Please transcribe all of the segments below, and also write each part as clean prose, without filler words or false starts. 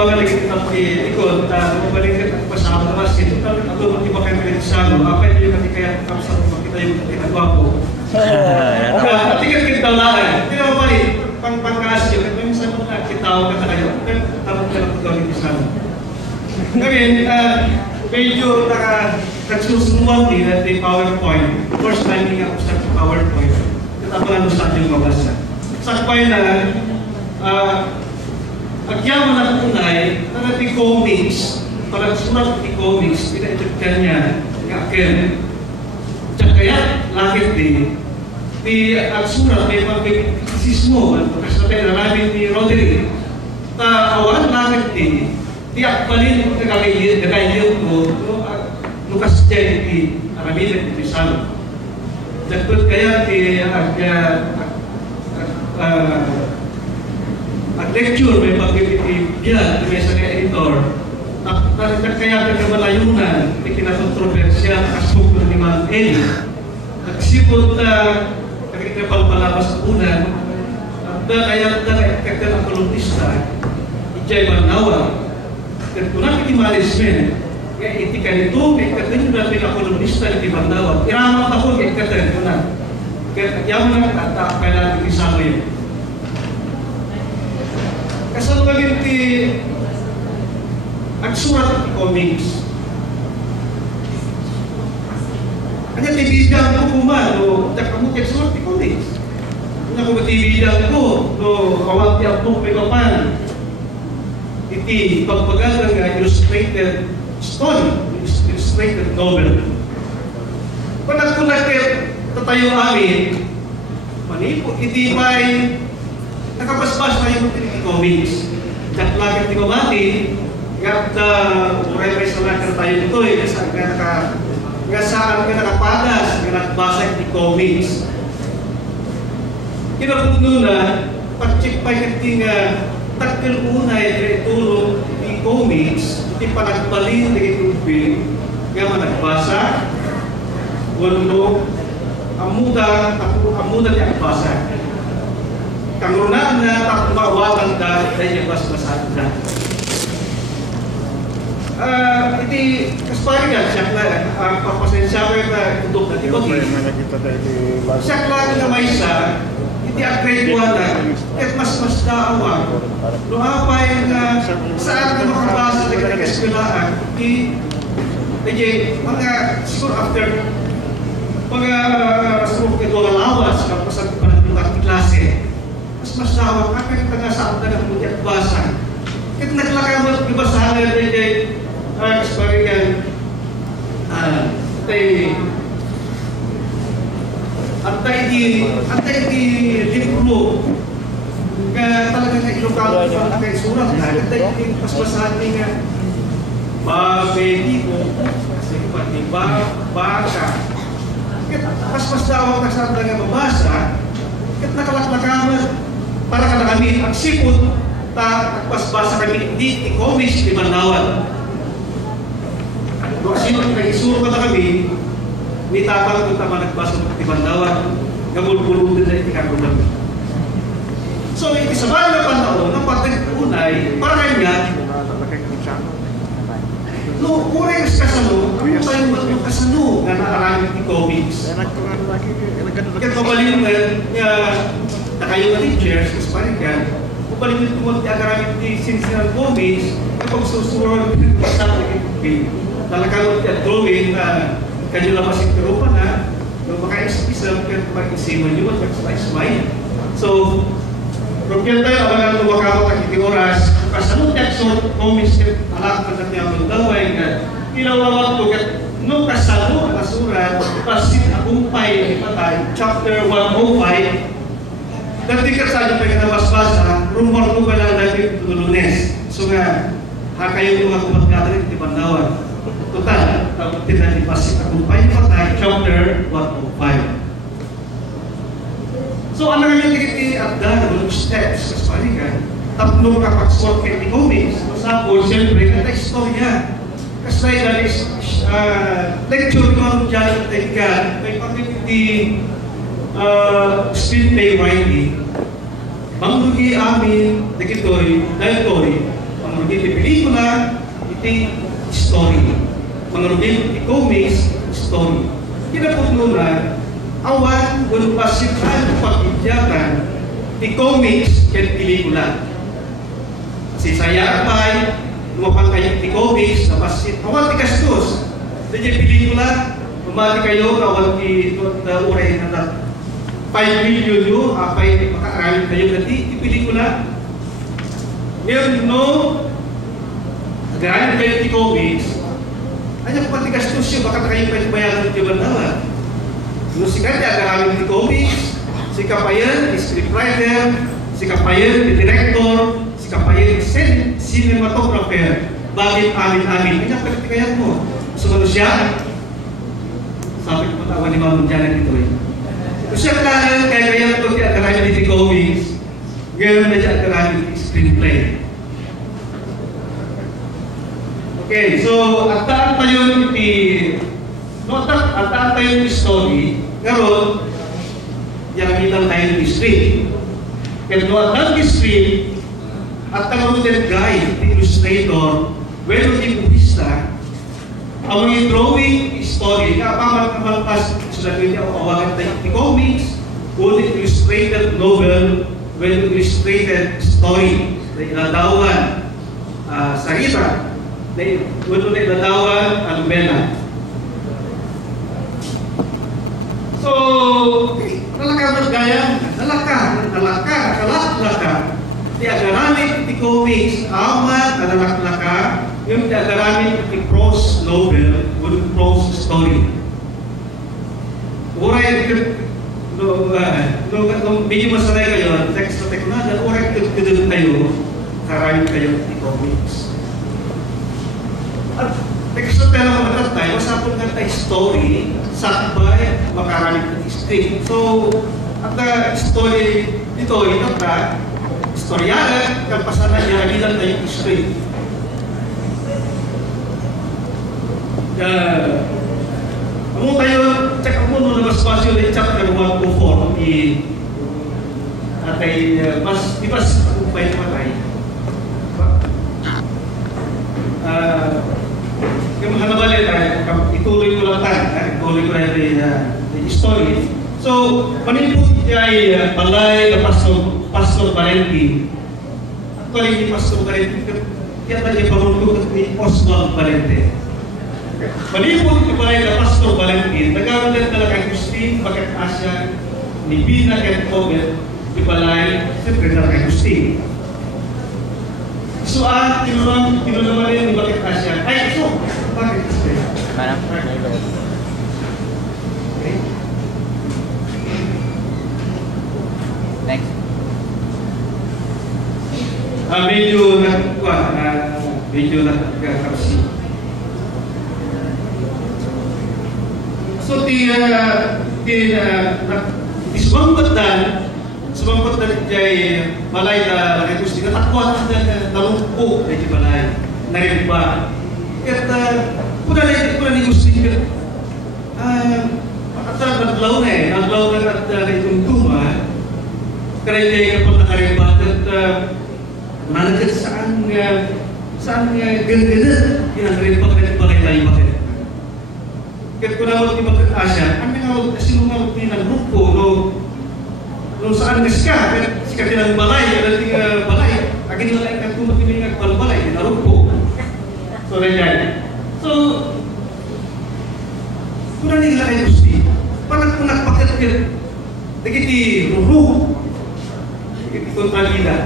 mga nagkikitap ni Ikon, mabalik at pasama naman sila. Ako, di ba kayo nagkisalo? Apa yung kaya kapsa kung makita yung ginagawa ko. Tingin daw lang. Hindi naman pa rin, pangkaas yun. Ito yung sabi na, kitaw ka na kayo. Tamang ka lang daw yung isalo. Ngayon, medyo nagsusunuan din at yung PowerPoint. First time nga ako sa PowerPoint. Natabangan mo sa ating mabasa. Sakpay na, agyaman ang unay, na natin comics, parang sulat ng comics, pinaitagkan niya, kakin. Tsaka kaya, lakit din, ang surat may pag-isismo, at pagkasabi na namin ni Roderick, awan lakit din, di akbalin yung nagayil ko, lukas dyan di Arabic di Bisalo. Dagpot kaya di lecture may pag-ibigyan may sa editor kaya nagkamalayunan may kinakontrobersya nakasukul ni Mang Eli nagsipot na nakikipagpalabas sa unan at kaya kakal ang kolumnista ijay manawa at kung nakikimalis kaya itikan ito may kakal na pinakakolumnista ni Manawa iramat ako may kakal ko na kaya yaman na kata kailangan isama yun kasal kami ti ang surat ng comics. Kanya tibidang ko kuman, o kamu kaya surat ng comics. Kanya kung tibidang ko, awag ti abok may kapan. Iti pagpagalang illustrated story, illustrated novel. Kung nagkunakit tatayo amin, manipo, iti may nakapaspas na yung comics. At lagi di mamati, at uray sa nakar tayo ito nga saan ka nakapadas, nga nakabasa yung comics. Kinapuno na, pag-check pa yung taktil unay na itulong ni comics, di panagbalin na itulong nga managbasa, walo, amuda di ang basa. Kangunaan na takmawatan ka dahil yung basbasan na. Iti, kaspari nga, siya na, papasensya ko yung tudok na tibagi. Siya na may isa, iti ang grade 1 na, at mas daawa. Luhapay na, saan ka makabasa na kinag-eskulaan, iti, mga, siguro after, mga stroke ito ang lawas, kapag sa panaglukat klase, mas sawak ka kaya nga sa ang tanang at basa. Kaya naglakamat di basahan na rin kay kasparigan antay di libro ka talaga na ilokal pa kay surat na antay di mas basahan ni nga babedi ko kasi pati baka mas sawak ka sa nga mabasa kaya nakalaklakamat para ka na kami ang sipot pasbasa kami di comics di Manawan. Kung sino nag-isuro ka na kami ni tatang kung tama nagbasa di Manawan gamul-bulundin na itikagulang. So sa mga na panahon ng pagkakunay para kanya no, kurang kasano ano tayo yung kasano nga naarangin di comics kaya kabalingan na kayo na teachers, kasi parang yan, kung balikin ko ang agaramit ni Sinsinal Comics, kapag susunod sa akin, talagang drawing na kanyo lang masing turupan na, nung maka-isip-isip, kaya pag-isiman nyo, at pag-ismay. So, from yan tayo, abangan lumakawat ang hindi oras, kasanong short comics, alak na natin ang gawin, ilawawag ko, nung kasano ang nasurat, pasin akumpay, ipatay, chapter 105, dati ka sa inyo pagkakabas-basa, rumor ko ba lang natin Lunes. So nga, kayo mga kumatgatarin, di Bandawan. Total, tapos tinalipas sa kumpay patay, chapter 105. So ano nga yung tigit-i-abdan, mga steps, sa panigan, tatlong kapag-sort kay comics. Tapos, siyempre, kata istorya. Kasi dahil lecture ko ang dyan at teka, may pag-ibig screenplay writing, manggugi amin, dikitory, directory, iti pelikula, iti story. Mangrubin iti comics, story. Kinaputnunan, awan kung pasipan pag-idyatan iti comics ken pelikula. Si saya apay, lumapang kayo iti comics, napasit, awan ti kastos. Iti pelikula, lumati kayo, awan ti uray na 5 million yun, apay makaaralin kayo nanti iti pelikula. Ngayon, no, nag-aaral kayo iti comics, ano pa ti kastos yun, baka kayo pa bayaran iti bandawan. No, si kanya nag-aaral iti comics, si kapayan, scriptwriter, si kapayan, director, si kapayan, cinematographer, bagay amin-amin. Kanya pala kaya mo. Sumunod siya, sabi ko tawa ni Ma'am Janet ito eh. Kung siya kaya ito siya karami iti comics, gano'n na siya karami iti screenplay. Okay, so ataan pa yun iti, ataan pa yun iti story, ngayon, yakamitan tayo iti script. Kaya no ataan iti script, at ang road guide, iti illustrator, well, iti buhista, ang mga drawing story, kapamalpas sila niya o awagan tayo iti comics, good illustrated novel, well illustrated story, na iladawan, sarita, well na iladawan, alumena. So, nalaka, di agaramit iti comics, amat, nalaklaka, yung di agaramit iti prose novel, good prose story. Uray, nung medyo masanay kayo, text na teknada, uray kagkagod kayo, karamit kayo iti comics. At text na tela makatat tayo, masapon nga tayo story, sakbay, makaramit iti script. So, at story dito, ito ka, istoryalan, kapasanan niya, bilang tayo iti script. Amo tayo, check ako nung nabasbasyo na chapter 124 di atay, mas, di pas upay na matay. Yung hanabalin tayo, ituloy ko lang tayo, ituloy ko lang yung story. So, panipot niya ay balay na Pastor Valente. Actually, ni Pastor Valente, kaya tayo panunod ni Oswald Valente. Panipot niya balay na Pastor Valente, nag-aaral talaga kay Agustin, bakit asya, ni Bina at Obed, di balay, siyempre talaga kay Agustin. So, tinulaman niya ni bakit asya, ay, so, bakit asya? Parang, next. Medyo nagkakapsi. So, sumangkot na jay balay na gusto nga takwa na talungpo na jay balay narimba. At kuna ni gusto nga makatala naglaw na at itungtuma kaya jay kapag nakarimba at nalagad saan ganda ginagarimba kaya balay tayo bakit. Kaya kung nawag ni Bakit Asya, kami nawag kasi lumawag din ang grupo nung saan niska, kaya si katilang balay, kaya balay, agad nila lang kaya kung mapiling ang balay, narumpo. So, nandiyan. So, kung nila kayo gusti, parang kung nagpakat kayo, nagiti ruruk, nagiti kontralida,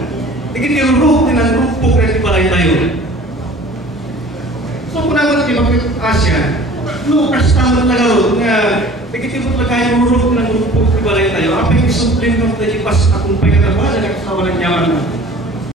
nagiti ruruk, din ang grupo kaya balay tayo. So, kung nawag ni Bakit Asya, no, kasama talaga ro nga nagitipot na kayo mururog ng grupo di balay tayo. Apa yung isuplin ng tayo pas akong pagkakaba na kasama ng yaman na.